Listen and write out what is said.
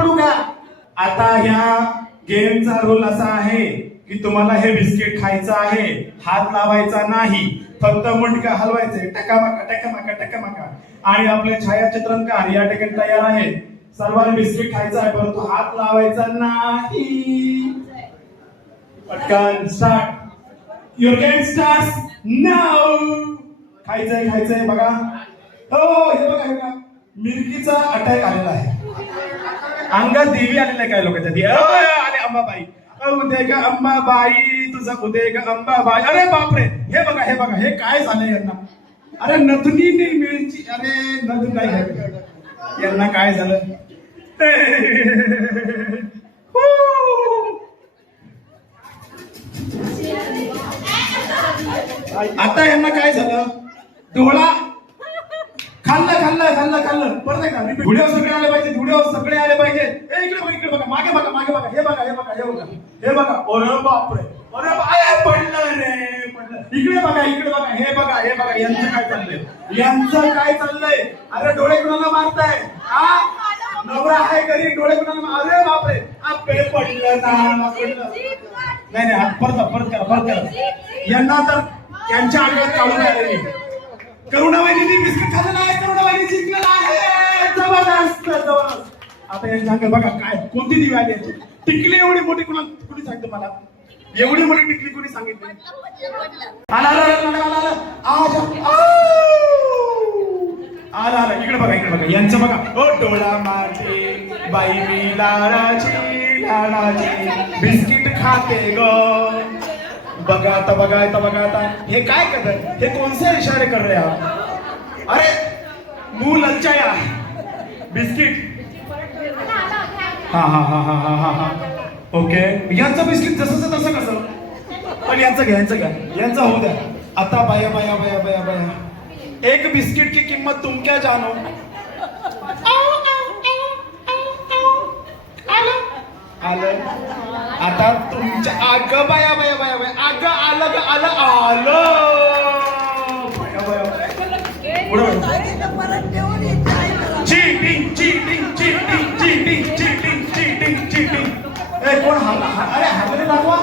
पडू का? आता ह्या गेमचा रूल असा आहे की तुम्हाला हे बिस्किट खायचं आहे, हात लावायचा नाही, फक्त मुंडका हलवायचे, टकामका टकामका टकामका. आणि आपले छायाचित्रणकार या ठिकाणी तयार आहेत. सर्वांनी बिस्किट खायचं आहे परंतु हात लावायचा नाही. पटकन start. Your game starts now. खायचंय बघा. हो हे बघा मिरकीचा अटॅक आलेला आहे. अंगात देवी आलेल्या काय लोकांच्या आले अंबाबाई. उदय ग अंबाबाई तुझा उदय ग अंबाबाई. अरे बापरे हे बघा हे काय झालंय यांना. अरे नथनी नाही मिळची. अरे नथ काय यांना काय झालं. आता यांना काय झालं. डोळा खाल्लं परत एकदा व्हिडिओ सगळे आले पाहिजे. इकडे बघा मागे बघा हे बघा अरे बापरे अरे बाय पडलं इकडे बघा यांचं काय चाललंय. अरे डोळे कुणाला मारताय. नवरा आहे घरी डोळे कुणाला. अरे बापरे आपे पडलं नाही परत करा. यांना तर त्यांच्या अंगात काढून आलेली. करुणाबाईंनी बिस्किट खाल्लेलं आहे. करुणाबाईंनी जिंकलेलं आहे. जबरदस्त. आता यांच्या अंगात बघा काय कोणती दिवी आली याची. टिकली एवढी मोठी कुणी सांगतो मला. एवढी मोठी टिकली कुणी सांगितली. आला इकडे बघा यांचं बघा. ओ डोळा माझे बाई मी लाडाची बिस्किट खाते ग. बघा आता हे काय करत. हे कोणसे इशारे कर रहे आप. अरे मुंह ललचाया बिस्किट. हा ओके. यांचं बिस्किट जसं तसं कसं. पण यांचं घ्या यांचं होऊ द्या. आता बाया एक बिस्किट की किंमत तुम क्या जानो. आलं आता तुमच्या आग बाया आग आलं चीटिंग. कोण अरे हाताने दाखवा.